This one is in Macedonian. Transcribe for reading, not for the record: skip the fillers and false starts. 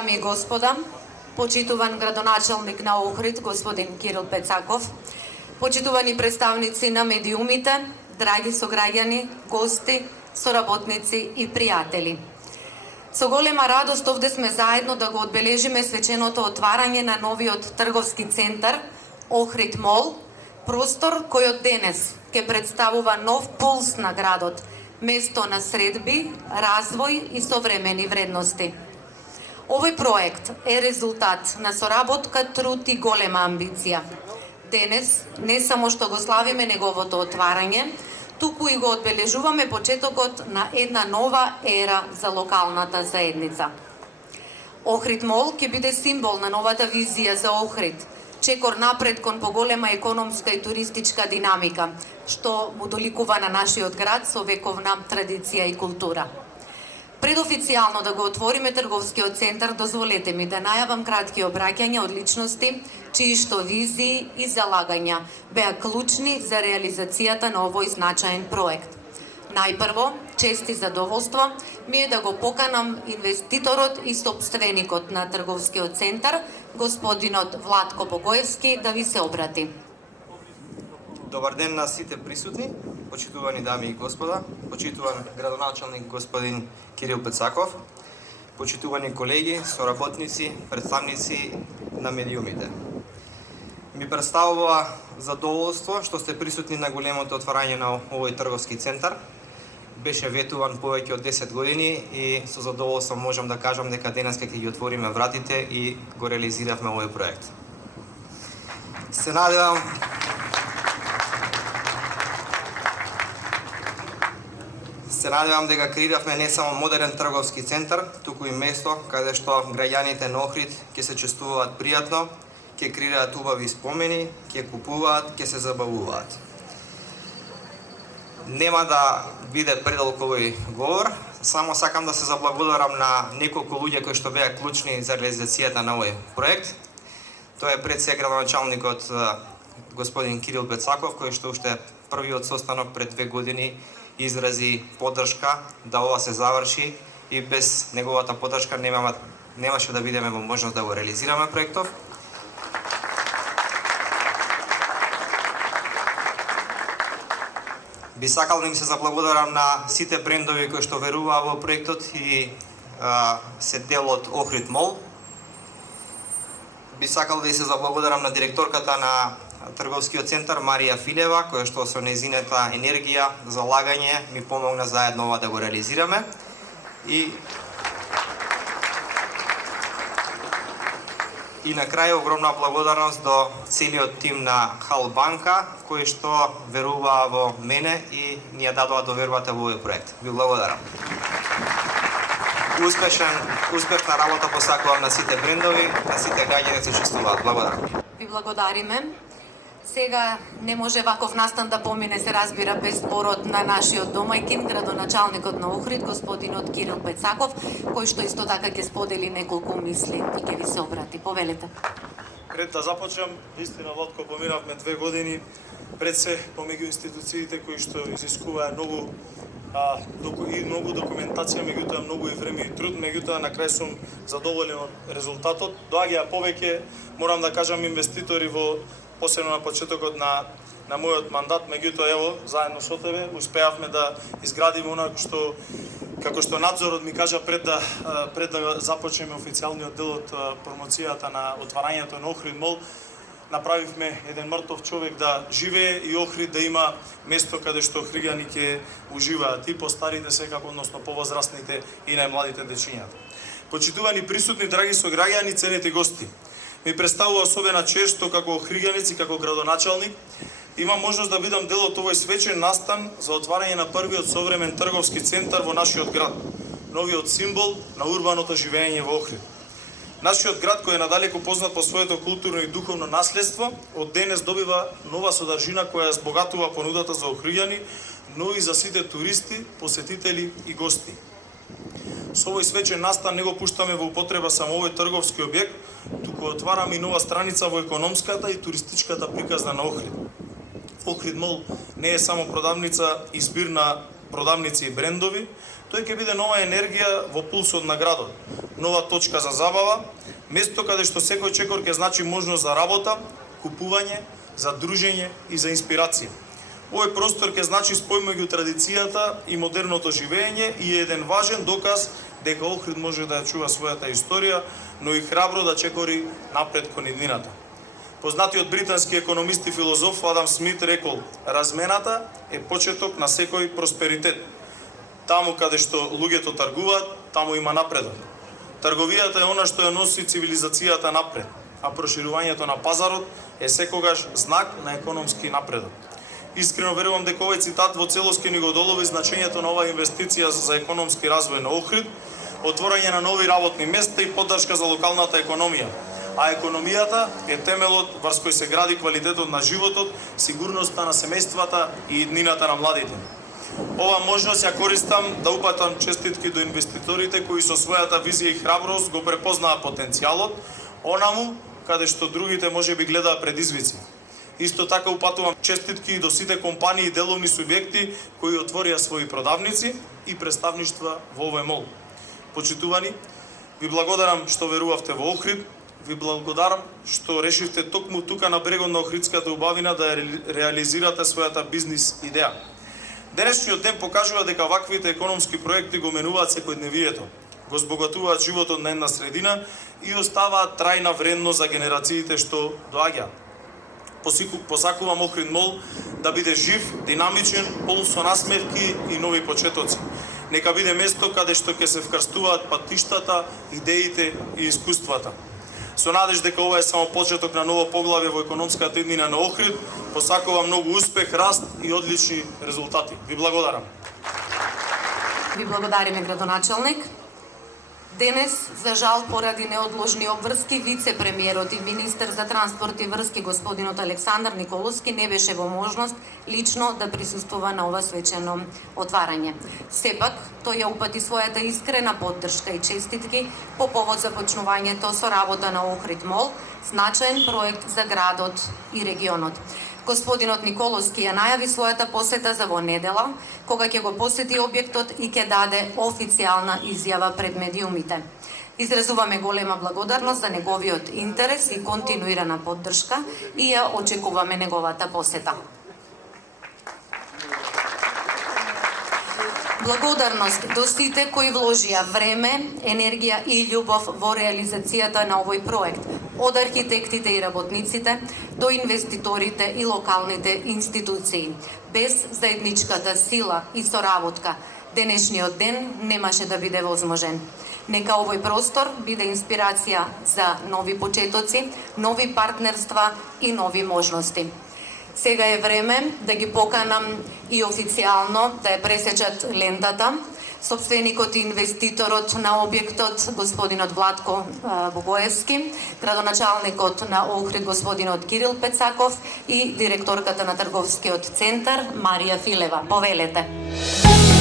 дами и господа, почитуван градоначалник на Охрид, господин Кирил Пецаков, почитувани представници на медиумите, драги сограѓани, гости, соработници и пријатели. Со голема радост овде сме заедно да го одбележиме свеченото отварање на новиот трговски центар Охрид Мол, простор кој од денес ќе представува нов пулс на градот, место на средби, развој и современи вредности. Овој проект е резултат на соработка, труд и голема амбиција. Денес не само што го славиме неговото отварање, туку и го одбележуваме почетокот на една нова ера за локалната заедница. Охрид Мол ќе биде символ на новата визија за Охрид, чекор напред кон поголема економска и туристичка динамика, што му доликува на нашиот град со вековна традиција и култура. Пред официјално да го отвориме трговскиот центар, дозволете ми да најавам кратки обраќања од личности, чии што визии и залагања беа клучни за реализацијата на овој значаен проект. Најпрво, чест и задоволство ми е да го поканам инвеститорот и сопственикот на трговскиот центар, господинот Владко Богоевски, да ви се обрати. Добар ден на сите присутни, почитувани дами и господа, почитуван градоначалник господин Кирил Пецаков, почитувани колеги, соработници, представници на медиумите. Ми представува задоволство што сте присутни на големото отварање на овој трговски центар. Беше ветуван повеќе од 10 години и со задоволство можам да кажам дека денес ќе ги отвориме вратите и го реализиравме овој проект. Се надевам дека креиравме не само модерен трговски центар, туку и место каде што граѓаните на Охрид ќе се чувствуваат пријатно, ќе креираат убави спомени, ќе купуваат, ќе се забавуваат. Нема да биде предолг овој говор, само сакам да се заблагодарам на неколку луѓе кои што беа клучни за реализацијата на овој проект. Тоа е пред се градоначалникот господин Кирил Пецаков, кој што уште првиот состанок пред 2 години изрази поддршка да ова се заврши и без неговата поддршка немаше да бидеме во можност да го реализираме проектов. Би сакал да им се заблагодарам на сите брендови кои што веруваа во проектот и се дел од Охрид Мол. Би сакал да и се заблагодарам на директорката на трговскиот центар Марија Филева, која што со нејзината енергија, залагање ми помогна заедно ова да го реализираме. И на крај огромна благодарност до целиот тим на Хал Банка, кои што веруваа во мене и ни ја дадоа довербата во овој проект. Ви благодарам. Успешна работа посакувам на сите брендови, на сите граѓани се чувствуваат. Благодарам. Ви благодариме. Сега не може ваков настан да помине, се разбира, без зборот на нашиот домајкин, градоначалникот на Охрид, господинот Кирил Пецаков, кој што исто така ќе сподели неколку мисли и ќе ви се обрати. Повелете. Пред да започнам, истина, Владко, поминавме 2 години пред се помеѓу институциите кои што изискуваа многу документација, меѓутоа многу и време и труд, меѓутоа на крај сум задоволен од резултатот. Доаѓаа повеќе, морам да кажам, инвеститори посебно на почетокот на мојот мандат, меѓутоа ево заедно со тебе успеавме да изградиме она што како што надзорот ми кажа пред да започнеме официјалниот дел од промоцијата на отварањето на Охрид Мол, направивме еден мртов човек да живее и Охрид да има место каде што охриѓани ќе уживаат и постарите секако, односно повозрастните и најмладите дечињата. Почитувани присутни, драги сограѓани, ценети гости, ми представува особена чест што како охриѓанец и како градоначалник имам можност да бидам дел од овој свечен настан за отварање на првиот современ трговски центар во нашиот град, новиот символ на урбаното живење во Охрид. Нашиот град, кој е надалеку познат по своето културно и духовно наследство, од денес добива нова содржина која збогатува понудата за охриѓани, но и за сите туристи, посетители и гости. Со овој свечен настан не го пуштаме во употреба само овој трговски објект, туку отвараме и нова страница во економската и туристичката приказна на Охрид. Охрид Мол не е само продавница и збир на продавници и брендови, тој ќе биде нова енергија во пулсот на градот. нова точка за забава, место каде што секој чекор ќе значи можност за работа, купување, за дружење и за инспирација. Овој простор ќе значи спој меѓу традицијата и модерното живење и е еден важен доказ дека Охрид може да ја чува својата историја, но и храбро да чекори напред кон иднината. Познатиот британски економист и филозоф Адам Смит рекол: размената е почеток на секој просперитет. Таму каде што луѓето тргуваат, таму има напредок. Трговијата е она што ја носи цивилизацијата напред, а проширувањето на пазарот е секогаш знак на економски напредок. Искрено верувам дека овој цитат во целост ќе ни го долови значењето на оваа инвестиција за економски развој на Охрид, отворање на нови работни места и поддршка за локалната економија. А економијата е темелот врз кој се гради квалитетот на животот, сигурноста на семејствата и иднината на младите. Ова можност ја користам да упатам честитки до инвеститорите кои со својата визија и храброст го препознаа потенцијалот, онаму каде што другите можеби гледаат предизвици. Исто така упатувам честитки и до сите компании и деловни субјекти кои отворија своји продавници и представништва во овој мол. Почитувани, ви благодарам што верувавте во Охрид, ви благодарам што решивте токму тука на брегот на Охридската убавина да реализирате својата бизнис идеја. Денешниот ден покажува дека ваквите економски проекти го менуваат секојдневието, го збогатуваат животот на една средина и оставаат трајна вредност за генерациите што доаѓаат. Посакувам Охрид мол да биде жив, динамичен, полн со насмевки и нови почетоци. Нека биде место каде што ќе се вкрстуваат патиштата, идеите и искуствата. Со надеж дека ова е само почеток на ново поглавје во економската иднина на Охрид, посакувам многу успех, раст и одлични резултати. Ви благодарам. Ви благодариме, градоначалник. Денес, за жал, поради неодложни обврски, вице-премиерот и министер за транспорт и врски господинот Александар Николовски не беше во можност лично да присуствува на ова свечено отварање. Сепак, тој ја упати својата искрена поддршка и честитки по повод започнувањето со работа на Охрид мол, значаен проект за градот и регионот. Господинот Николовски ја најави својата посета за во недела, кога ќе го посети објектот и ќе даде официјална изјава пред медиумите. Изразуваме голема благодарност за неговиот интерес и континуирана поддршка и ја очекуваме неговата посета. Благодарност до сите кои вложија време, енергија и љубов во реализацијата на овој проект, од архитектите и работниците до инвеститорите и локалните институции. Без заедничката сила и соработка, денешниот ден немаше да биде возможен. Нека овој простор биде инспирација за нови почетоци, нови партнерства и нови можности. Сега е време да ги поканам и официјално да ја пресечат лентата собственикот и инвеститорот на објектот господинот Владко Богоевски, градоначалникот на Охрид господинот Кирил Пецаков и директорката на трговскиот центар Марија Филева. Повелете.